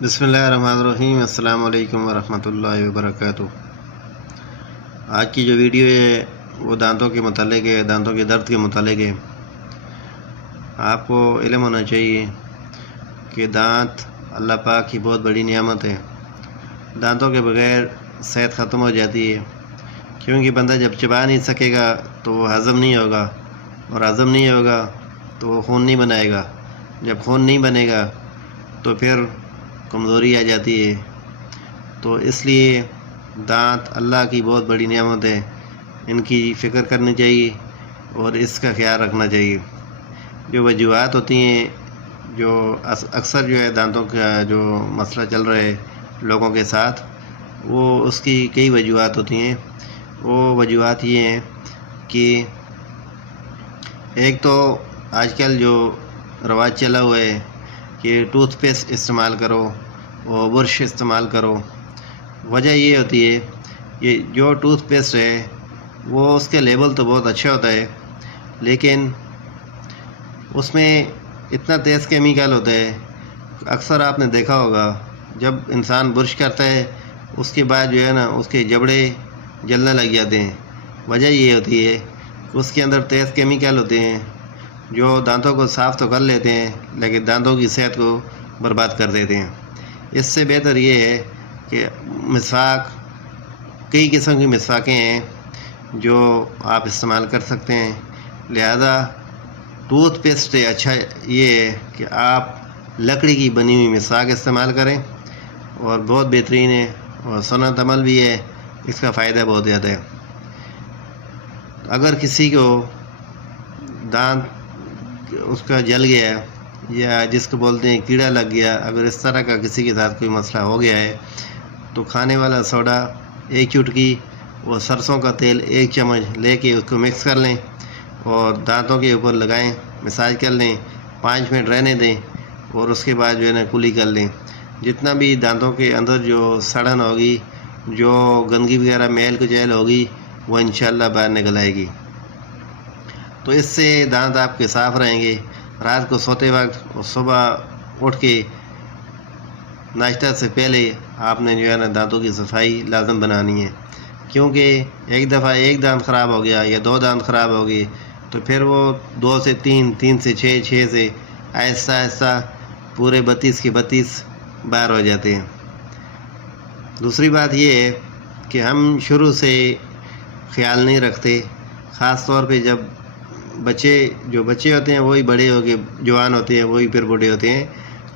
بسم اللہ الرحمن الرحیم۔ السلام علیکم ورحمۃ اللہ وبرکاتہ۔ آج کی جو ویڈیو ہے وہ دانتوں کے متعلق ہے، دانتوں کے درد کے متعلق ہے۔ آپ کو علم ہونا چاہیے کہ دانت اللہ پاک کی بہت بڑی نعمت ہے۔ دانتوں کے بغیر صحت ختم ہو جاتی ہے، کیونکہ بندہ جب چبا نہیں سکے گا تو وہ ہضم نہیں ہوگا، اور ہضم نہیں ہوگا تو وہ خون نہیں بنائے گا۔ جب خون نہیں بنے گا تو پھر کمزوری آ جاتی ہے۔ تو اس لیے دانت اللہ کی بہت بڑی نعمت ہے، ان کی فکر کرنی چاہیے اور اس کا خیال رکھنا چاہیے۔ جو وجوہات ہوتی ہیں، جو اکثر جو ہے دانتوں کا جو مسئلہ چل رہا ہے لوگوں کے ساتھ، وہ اس کی کئی وجوہات ہوتی ہیں۔ وہ وجوہات یہ ہیں کہ ایک تو آج کل جو رواج چلا ہوا ہے کہ ٹوتھ پیسٹ استعمال کرو اور برش استعمال کرو۔ وجہ یہ ہوتی ہے کہ جو ٹوتھ پیسٹ ہے وہ اس کے لیبل تو بہت اچھا ہوتا ہے، لیکن اس میں اتنا تیز کیمیکل ہوتا ہے۔ اکثر آپ نے دیکھا ہوگا جب انسان برش کرتا ہے اس کے بعد جو ہے نا اس کے جبڑے جلنے لگ جاتے ہیں۔ وجہ یہ ہوتی ہے کہ اس کے اندر تیز کیمیکل ہوتے ہیں جو دانتوں کو صاف تو کر لیتے ہیں لیکن دانتوں کی صحت کو برباد کر دیتے ہیں۔ اس سے بہتر یہ ہے کہ مسواک، کئی قسم کی مسواکیں ہیں جو آپ استعمال کر سکتے ہیں، لہذا ٹوتھ پیسٹ سے اچھا یہ ہے کہ آپ لکڑی کی بنی ہوئی مسواک استعمال کریں، اور بہت بہترین ہے اور سنت عمل بھی ہے، اس کا فائدہ بہت زیادہ ہے۔ اگر کسی کو دانت اس کا جل گیا یا جس کو بولتے ہیں کیڑا لگ گیا، اگر اس طرح کا کسی کے ساتھ کوئی مسئلہ ہو گیا ہے تو کھانے والا سوڈا 1 چٹکی اور سرسوں کا تیل 1 چمچ لے کے اس کو مکس کر لیں اور دانتوں کے اوپر لگائیں، مساج کر لیں، 5 منٹ رہنے دیں اور اس کے بعد جو ہے نا کلی کر لیں۔ جتنا بھی دانتوں کے اندر جو سڑن ہوگی، جو گندگی وغیرہ میل کچیل ہوگی، وہ انشاءاللہ باہر نکل آئے گی۔ تو اس سے دانت آپ کے صاف رہیں گے۔ رات کو سوتے وقت اور صبح اٹھ کے ناشتہ سے پہلے آپ نے جو ہے نا دانتوں کی صفائی لازم بنانی ہے، کیونکہ ایک دفعہ ایک دانت خراب ہو گیا یا 2 دانت خراب ہو گئے تو پھر وہ 2 سے 3، 3 سے 6، 6 سے آہستہ آہستہ پورے 32 کے 32 باہر ہو جاتے ہیں۔ دوسری بات یہ ہے کہ ہم شروع سے خیال نہیں رکھتے، خاص طور پہ جب جو بچے ہوتے ہیں وہی بڑے ہو کے جوان ہوتے ہیں، وہی پھر بوڑھے ہوتے ہیں۔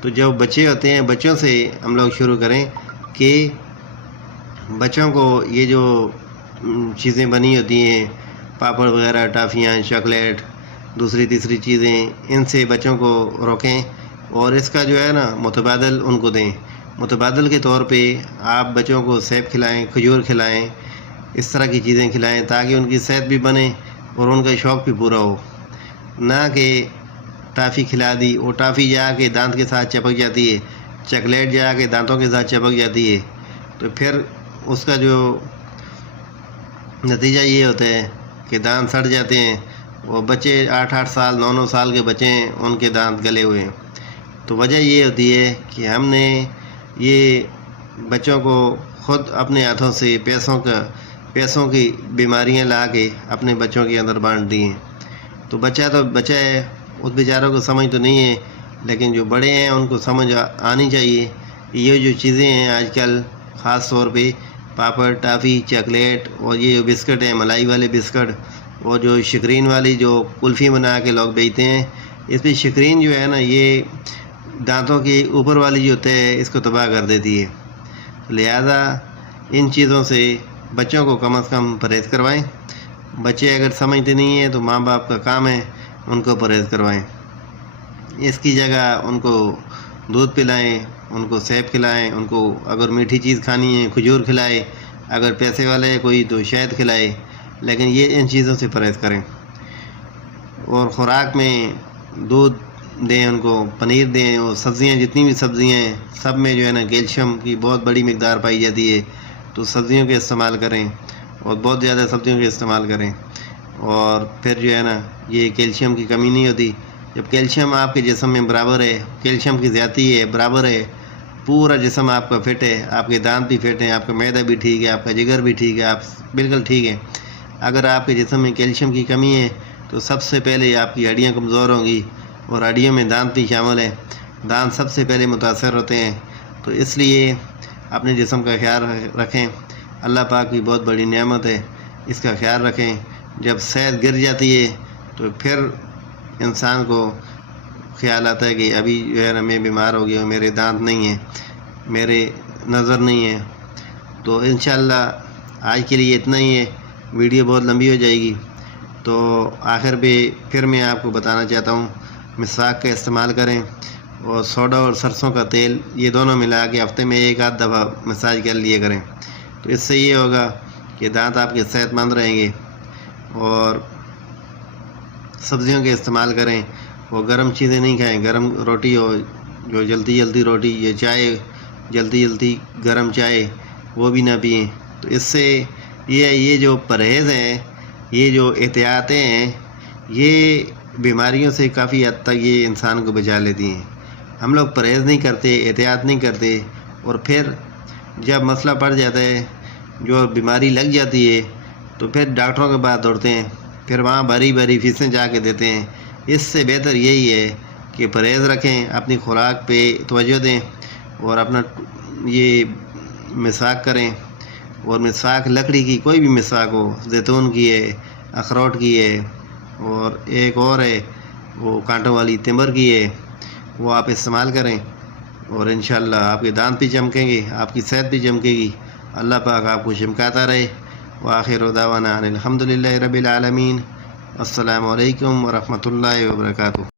تو جو بچے ہوتے ہیں بچوں سے ہم لوگ شروع کریں کہ بچوں کو یہ جو چیزیں بنی ہوتی ہیں، پاپڑ وغیرہ، ٹافیاں، چاکلیٹ، دوسری تیسری چیزیں، ان سے بچوں کو روکیں اور اس کا جو ہے نا متبادل ان کو دیں۔ متبادل کے طور پہ آپ بچوں کو سیب کھلائیں، کھجور کھلائیں، اس طرح کی چیزیں کھلائیں تاکہ ان کی صحت بھی بنے اور ان کا شوق بھی پورا ہو۔ نہ کہ ٹافی کھلا دی، وہ ٹافی جا کے دانت کے ساتھ چپک جاتی ہے، چاکلیٹ جا کے دانتوں کے ساتھ چپک جاتی ہے، تو پھر اس کا جو نتیجہ یہ ہوتا ہے کہ دانت سڑ جاتے ہیں، وہ بچے 8 سال 9 سال کے بچے ہیں، ان کے دانت گلے ہوئے ہیں۔ تو وجہ یہ ہوتی ہے کہ ہم نے یہ بچوں کو خود اپنے ہاتھوں سے پیسوں کی بیماریاں لا کے اپنے بچوں کے اندر بانٹ دی ہیں۔ تو بچہ ہے، اس بیچاروں کو سمجھ تو نہیں ہے، لیکن جو بڑے ہیں ان کو سمجھ آنی چاہیے۔ یہ جو چیزیں ہیں آج کل خاص طور پہ پاپڑ، ٹافی، چاکلیٹ اور یہ جو بسکٹ ہیں، ملائی والے بسکٹ، اور جو شکرین والی جو کلفی بنا کے لوگ بیچتے ہیں، اس میں شکرین جو ہے نا یہ دانتوں کی اوپر والی جو تہ ہے اس کو تباہ کر دیتی ہے۔ لہذا ان چیزوں سے بچوں کو کم از کم پرہیز کروائیں۔ بچے اگر سمجھتے نہیں ہیں تو ماں باپ کا کام ہے ان کو پرہیز کروائیں۔ اس کی جگہ ان کو دودھ پلائیں، ان کو سیب کھلائیں، ان کو اگر میٹھی چیز کھانی ہے کھجور کھلائے، اگر پیسے والے کوئی تو شہد کھلائے، لیکن یہ ان چیزوں سے پرہیز کریں۔ اور خوراک میں دودھ دیں، ان کو پنیر دیں، اور سبزیاں، جتنی بھی سبزیاں ہیں سب میں جو ہے نا کیلشیم کی بہت بڑی مقدار پائی جاتی ہے، تو سبزیوں کے استعمال کریں اور بہت زیادہ سبزیوں کے استعمال کریں، اور پھر جو ہے نا یہ کیلشیم کی کمی نہیں ہوتی۔ جب کیلشیم آپ کے جسم میں برابر ہے، کیلشیم کی زیادتی ہے، برابر ہے، پورا جسم آپ کا فٹ ہے، آپ کے دانت بھی فٹ ہیں، آپ کا معدہ بھی ٹھیک ہے، آپ کا جگر بھی ٹھیک ہے، آپ بالکل ٹھیک ہے۔ اگر آپ کے جسم میں کیلشیم کی کمی ہے تو سب سے پہلے آپ کی ہڈیاں کمزور ہوں گی، اور ہڈیوں میں دانت بھی شامل ہیں، دانت سب سے پہلے متاثر ہوتے ہیں۔ تو اس لیے اپنے جسم کا خیال رکھیں، اللہ پاک کی بہت بڑی نعمت ہے، اس کا خیال رکھیں۔ جب صحت گر جاتی ہے تو پھر انسان کو خیال آتا ہے کہ ابھی جو ہے نا میں بیمار ہو گیا ہوں، میرے دانت نہیں ہیں، میرے نظر نہیں ہے۔ تو انشاءاللہ آج کے لیے اتنا ہی ہے، ویڈیو بہت لمبی ہو جائے گی۔ تو آخر پہ پھر میں آپ کو بتانا چاہتا ہوں، مسواک کا استعمال کریں، اور سوڈا اور سرسوں کا تیل یہ دونوں ملا کے ہفتے میں ایک آدھ دفعہ مساج کر لیا کریں۔ تو اس سے یہ ہوگا کہ دانت آپ کے صحت مند رہیں گے۔ اور سبزیوں کے استعمال کریں، وہ گرم چیزیں نہیں کھائیں، گرم روٹی ہو جو جلدی روٹی، یہ چائے جلدی گرم چائے وہ بھی نہ پئیں۔ تو اس سے یہ جو پرہیز ہیں، یہ جو احتیاطیں ہیں، یہ بیماریوں سے کافی حد تک یہ انسان کو بچا لیتی ہیں۔ ہم لوگ پرہیز نہیں کرتے، احتیاط نہیں کرتے، اور پھر جب مسئلہ پڑ جاتا ہے، جو بیماری لگ جاتی ہے، تو پھر ڈاکٹروں کے پاس دوڑتے ہیں، پھر وہاں بھاری فیسیں جا کے دیتے ہیں۔ اس سے بہتر یہی ہے کہ پرہیز رکھیں، اپنی خوراک پہ توجہ دیں، اور اپنا یہ مسواک کریں۔ اور مسواک لکڑی کی کوئی بھی مسواک ہو، زیتون کی ہے، اخروٹ کی ہے، اور ایک اور ہے وہ کانٹوں والی تمبر کی ہے، وہ آپ استعمال کریں، اور انشاءاللہ آپ کے دانت بھی چمکیں گے، آپ کی صحت بھی چمکے گی۔ اللہ پاک آپ کو چمکاتا رہے۔ وآخر دعوانا الحمدللہ رب العالمین۔ السلام علیکم ورحمۃ اللہ وبرکاتہ۔